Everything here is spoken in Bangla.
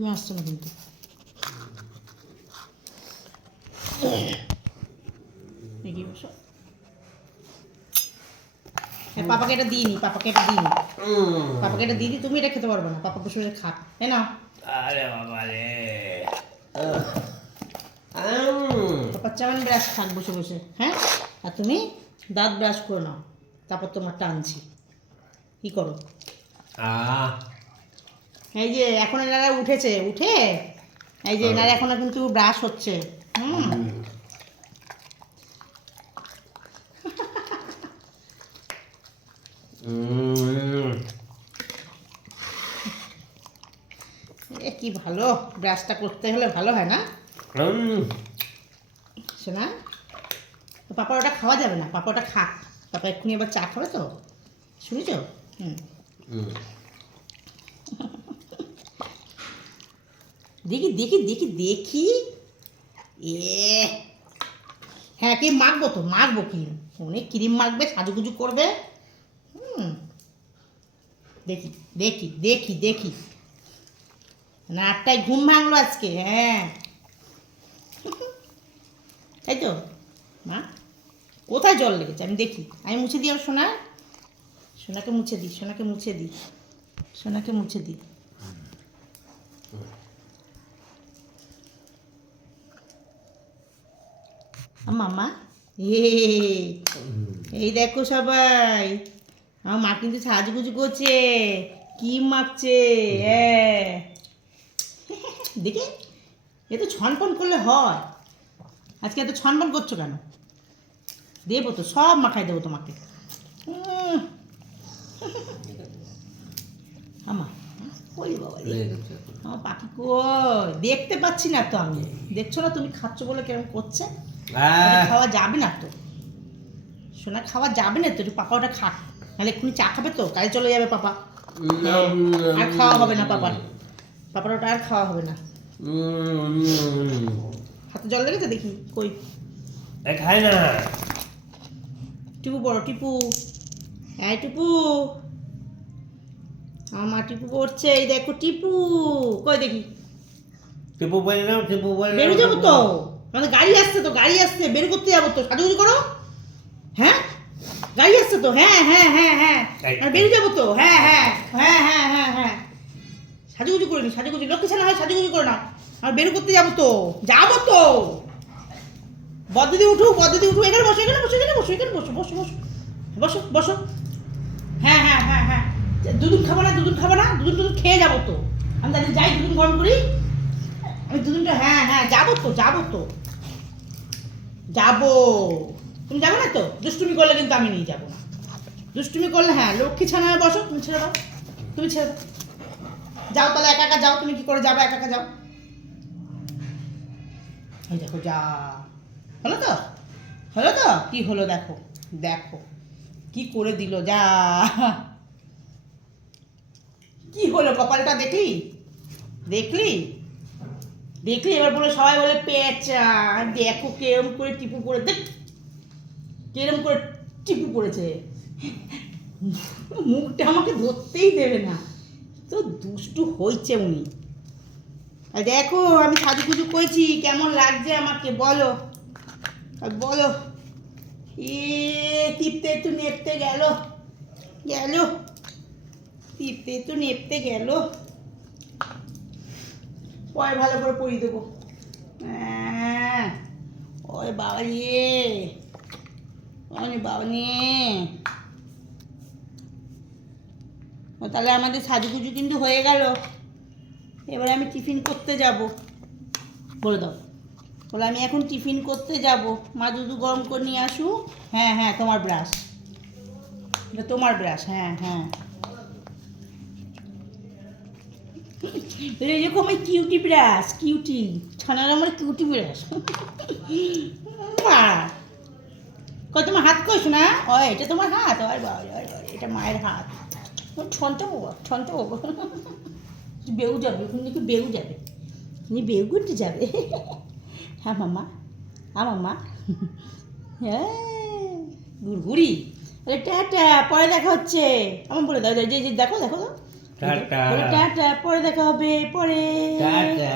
তুমি আসছো না কিন্তু। বসো। হ্যাঁ পাপাকে এটা দিইনি পাপাকে এটা দিইনি। পাপাকে এটা দিইনি তুমি এটা খেতে পারবে না পাপা বসে বসে খাক। এ না আরে বাবা রে। পাপার চাওয়ান ব্রাশ খাক বসে বসে হ্যাঁ? আর তুমি দাঁত ব্রাশ করে নাও তারপর তোমার টানছি কি করো? এই যে এখন এনারা উঠেছে উঠে? এই যে এনারা এখনও কিন্তু ব্রাশ হচ্ছে। হুম। কি ভালো ব্রাশটা করতে হলে ভালো হয় না? শোনা তো পাপা ওটা খাওয়া যাবে না পাপা ওটা খাক পাপা এক্ষুনি আবার চা খাবে তো? শুনেছ? হুম। দেখি দেখি দেখি দেখি। এ হ্যাঁ কি মাখবো তো? মাখবো কি? অনেক ক্রিম মাখবে সাজুগুজু করবে। হুম। দেখি দেখি দেখি দেখি। না আটটায় ঘুম ভাঙলো আজকে হ্যাঁ। তাই তো? মা, কোথায় জল লেগেছে? আমি দেখি। আমি মুছে দিই আমার সোনা? সোনাকে মুছে দিই, সোনাকে মুছে দিই, সোনাকে মুছে দিই। মামা? এই দেখো সবাই। আমার মা কিন্তু সাজগুজু করছে। কি মাখছে? হ্যাঁ। দেখে এ তো ছনপন করলে হয়। আজকে এত ছনপন করছ কেন? দেবো তো সব মাখাই দেবো তোমাকে। উম। আমা ওই বাবা আমার পাখি কই? দেখতে পাচ্ছি না তো আমি। দেখছ না তুমি খাচ্ছ বলে কেরম করছে? খাওয়া যাবে না তো। সোনা খাওয়া যাবে না তো পাপা ওটা খাক। নাহলে এক্ষুনি চা খাবে তো কাজে চলে যাবে পাপা। আর খাওয়া হবে না পাপার। পাপার ওটা আর খাওয়া হবে না। হাতে জল লেগেছে দেখি কই? খায় না। টিপু বড় টিপু। হ্যাঁ টিপু। আমার টিপু পড়ছে এই দেখো টিপু। কই দেখি? টিপু বলে নাও টিপু বলে বেরো যাব তো। আমাদের গাড়ি আসছে তো গাড়ি আসছে বের করতে যাব তো সাজুগুজু করো। হ্যাঁ? গাড়ি আসছে তো? হ্যাঁ হ্যাঁ হ্যাঁ হ্যাঁ। আর বেরিয়ে যাব তো? হ্যাঁ হ্যাঁ হ্যাঁ হ্যাঁ হ্যাঁ হ্যাঁ। সাজুগুজু করে নি সাজুগুজু। লক্ষ্মী হয় সাজুগুজু করে না। আর বের করতে যাব তো? যাব তো? বদিদি উঠু বদিদি উঠু এখানে বসো এখানে বসো এখানে বসো এখানে বসো বসো বসো। বসো বসো। হ্যাঁ হ্যাঁ হ্যাঁ হ্যাঁ। দুদিন খাব না দুদিন খাব না দুদিন দুদিন খেয়ে যাব তো। আমি তাহলে যাই দুদিন গরম করি। আমি দুদিনটা হ্যাঁ হ্যাঁ যাব তো যাব তো। যাব। তুমি যাবে না তো? দুষ্টুমি করলে কিন্তু আমি নিয়ে যাব না। দুষ্টুমি করলে হ্যাঁ লক্ষ্মী ছানায় বসো, তুমি ছেড়ে দাও। তুমি ছেড়ে দাও। যাও তাহলে, একা একা যাও, তুমি কি করে যাবে, একা একা যাও? এই দেখো, যা। হলো তো? হলো তো? কি হলো দেখো? দেখো। কি করে দিল, যা। কি হলো, কপালটা দেখলি? দেখলি? দেখলি এবার বলে, সবাই বলে, পেঁচা, দেখো কেরম করে টিপু করে দেখ, কেরম করে টিপু করেছে। মুখটা আমাকে ধরতেই দেবে না। তো দুষ্টু হয়েছে উনি। আর দেখো, আমি সাজু সাজুগুজু করেছি, কেমন লাগছে আমাকে বলো। আর বলো, এ টিপতে একটু নেপতে গেল। গেল টিপতে একটু নেপতে গেল। পরে ভালো করে পরিয়ে দেবো। হ্যাঁ। ওই বাবা রে। ওই বাবা নিয়ে ও, তাহলে আমাদের সাজুগুজু কিন্তু হয়ে গেল। এবারে আমি টিফিন করতে যাব। বলে দাও। বলে আমি এখন টিফিন করতে যাব। মা দুধু গরম করে নিয়ে আসু হ্যাঁ হ্যাঁ তোমার ব্রাশ। তোমার ব্রাশ। হ্যাঁ হ্যাঁ। এরকম ওই কিউটি ব্রাশ কিউটি ছানার আমার কিউটি ব্রাশ মা তোমার হাত কইস না ও এটা তোমার হাত বাবা এটা মায়ের হাত। ও ঠনতে বেউ যাবে ওখানে নাকি বেউ যাবে। তুমি বেউ ঘুরতে যাবে। হ্যাঁ মামা হ্যাঁ মাম্মা হ্যাঁ গুড়গুড়ি। আরে পরে দেখা হচ্ছে। আমার বলে, দাও যে দেখো দেখো টাটা বলো টাটা পরে দেখা হবে পরে টাটা